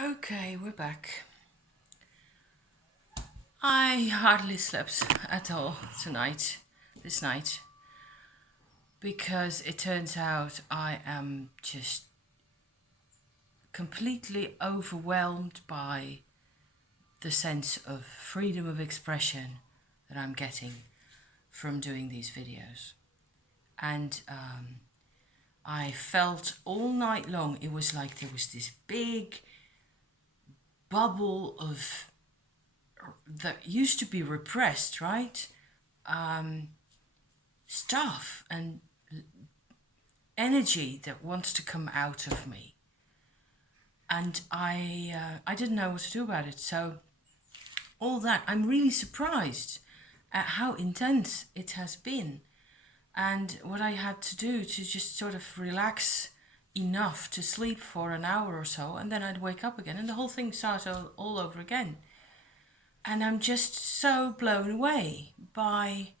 Okay, we're back. I hardly slept at all this night, because it turns out I am just completely overwhelmed by the sense of freedom of expression that I'm getting from doing these videos. And I felt all night long it was like there was this big bubble of that used to be repressed, right? Stuff and energy that wants to come out of me, and I didn't know what to do about it. So all that, I'm really surprised at how intense it has been, and what I had to do to just sort of relax enough to sleep for an hour or so, and then I'd wake up again, and the whole thing started all over again. And I'm just so blown away by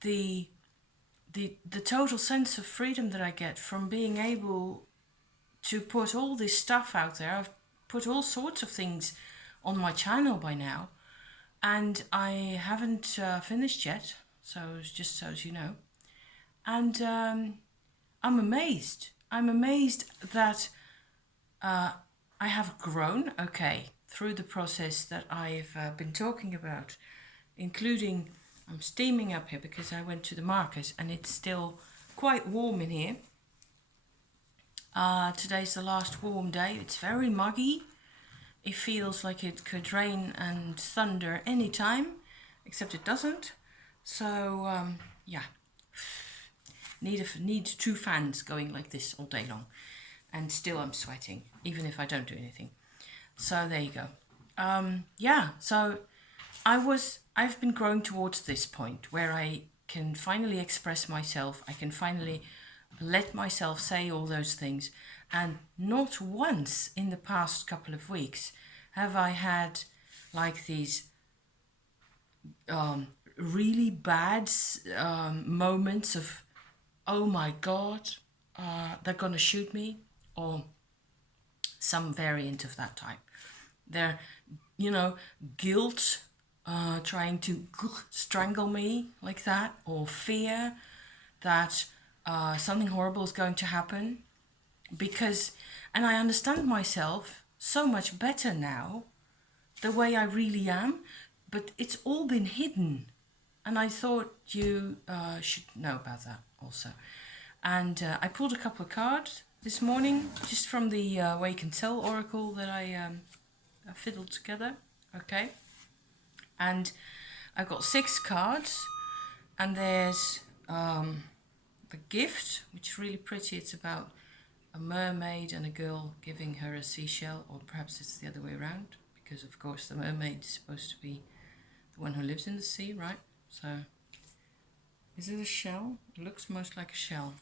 the the total sense of freedom that I get from being able to put all this stuff out there. I've put all sorts of things on my channel by now, and I haven't finished yet. So it's just so as you know, and I'm amazed. I'm amazed that I have grown. Okay, through the process that I've been talking about, including I'm steaming up here because I went to the market and it's still quite warm in here. Today's the last warm day. It's very muggy. It feels like it could rain and thunder any time, except it doesn't. So yeah, need two fans going like this all day long, and still I'm sweating, even if I don't do anything. So there you go. Yeah. So I've been growing towards this point where I can finally express myself. I can finally let myself say all those things. And not once in the past couple of weeks have I had like these really bad moments of, oh my God, they're going to shoot me, or some variant of that type. They're, guilt trying to strangle me like that, or fear that something horrible is going to happen. Because, and I understand myself so much better now, the way I really am, but it's all been hidden. And I thought you should know about that also. And I pulled a couple of cards this morning, just from the Wake and Tell Oracle that I fiddled together. Okay. And I've got 6 cards, and there's the gift, which is really pretty. It's about a mermaid and a girl giving her a seashell, or perhaps it's the other way around, because of course the mermaid is supposed to be the one who lives in the sea, right? So, is it a shell? It looks most like a shell.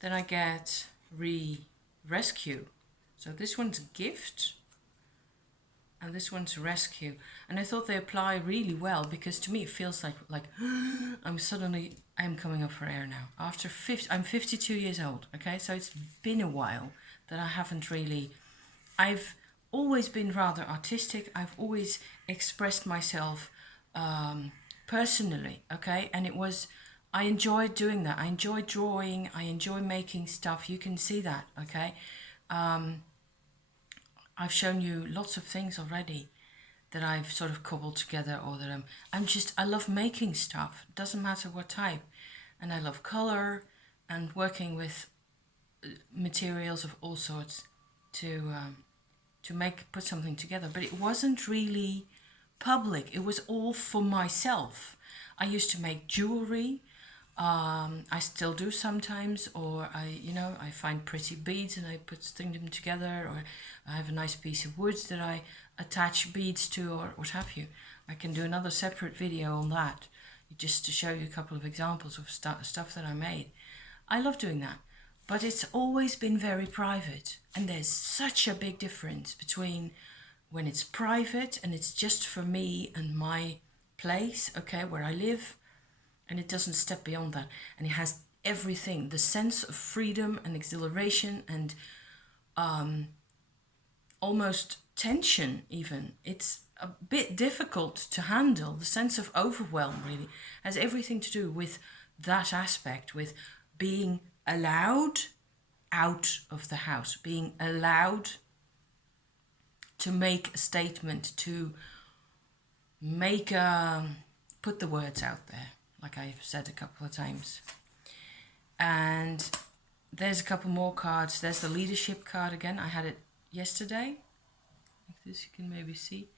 Then I get rescue. So this one's a gift, and this one's rescue. And I thought they apply really well, because to me it feels like I'm coming up for air now. I'm 52 years old. Okay, so it's been a while that I haven't really. I've always been rather artistic. I've always expressed myself personally. Okay, and I enjoyed doing that. I enjoy drawing. I enjoy making stuff. You can see that. Okay. I've shown you lots of things already that I've sort of cobbled together, or that I love making stuff. It doesn't matter what type. And I love color and working with materials of all sorts to put something together. But it wasn't really public. It was all for myself. I used to make jewelry. I still do sometimes, or I find pretty beads and I string them together, or I have a nice piece of wood that I attach beads to, or what have you. I can do another separate video on that, just to show you a couple of examples of stuff that I made. I love doing that, but it's always been very private, and there's such a big difference between when it's private and it's just for me and my place, okay, where I live, and it doesn't step beyond that, and it has everything, the sense of freedom and exhilaration and all almost tension even. It's a bit difficult to handle. The sense of overwhelm really has everything to do with that aspect, with being allowed out of the house, being allowed to make a statement, to make put the words out there, like I've said a couple of times. And there's a couple more cards. There's the leadership card again. I had it yesterday, like this, you can maybe see.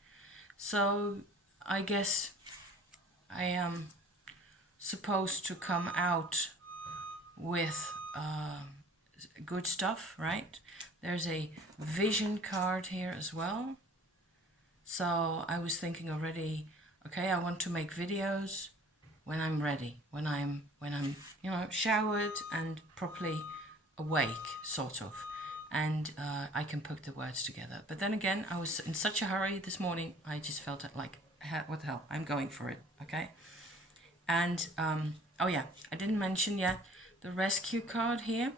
So I guess I am supposed to come out with good stuff, right? There's a vision card here as well. So I was thinking already, okay, I want to make videos when I'm ready, when I'm showered and properly awake, sort of, and I can put the words together. But then again, I was in such a hurry this morning, I just felt it like, what the hell, I'm going for it, okay? And oh yeah, I didn't mention yet the rescue card here.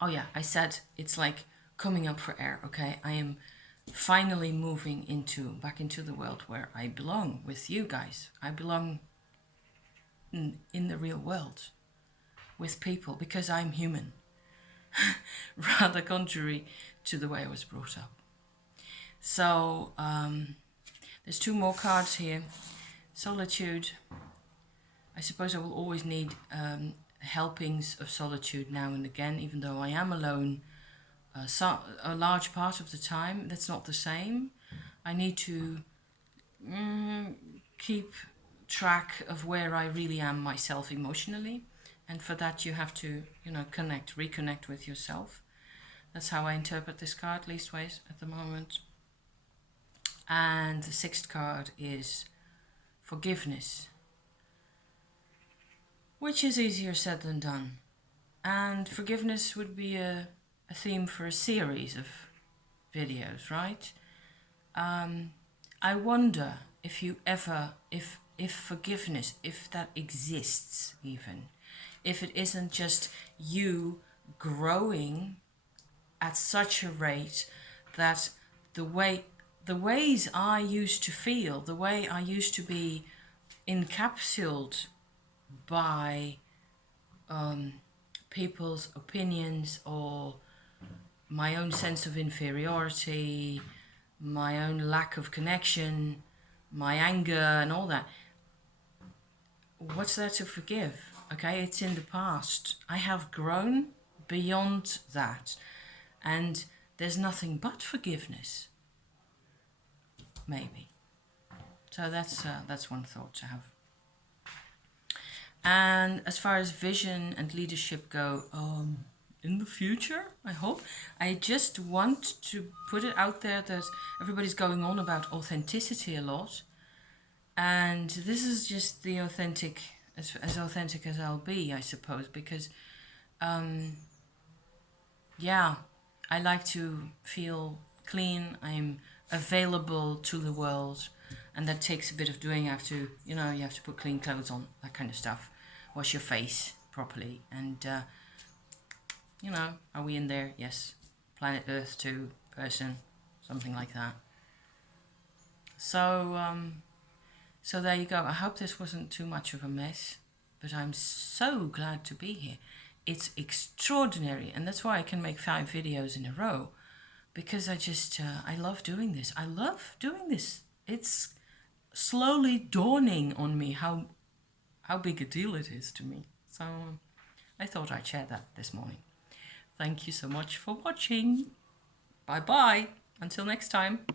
Oh yeah, I said it's like coming up for air, okay? I am finally moving back into the world where I belong with you guys. I belong in the real world with people because I'm human. Rather contrary to the way I was brought up. So there's two more cards here. Solitude. I suppose I will always need helpings of solitude now and again, even though I am alone a large part of the time. That's not the same. I need to keep track of where I really am myself emotionally, and for that you have to reconnect with yourself. That's how I interpret this card, leastways at the moment. And the sixth card is forgiveness, which is easier said than done. And forgiveness would be a theme for a series of videos, right? I wonder if you ever, if forgiveness, if that exists even, if it isn't just you growing at such a rate that the ways I used to feel, the way I used to be encapsulated by people's opinions or my own sense of inferiority, my own lack of connection, my anger and all that. What's there to forgive? Okay, it's in the past. I have grown beyond that, and there's nothing but forgiveness. Maybe. So that's one thought to have. And as far as vision and leadership go, in the future, I hope, I just want to put it out there that everybody's going on about authenticity a lot. And this is just the authentic, as authentic as I'll be, I suppose, because, yeah, I like to feel clean. I'm available to the world, and that takes a bit of doing. You have to put clean clothes on, that kind of stuff. Wash your face properly, and are we in there? Yes. Planet Earth 2 person, something like that. So so there you go. I hope this wasn't too much of a mess, but I'm so glad to be here. It's extraordinary, and that's why I can make 5 videos in a row, because I love doing this. I love doing this. It's slowly dawning on me how big a deal it is to me. So I thought I'd share that this morning. Thank you so much for watching. Bye bye. Until next time.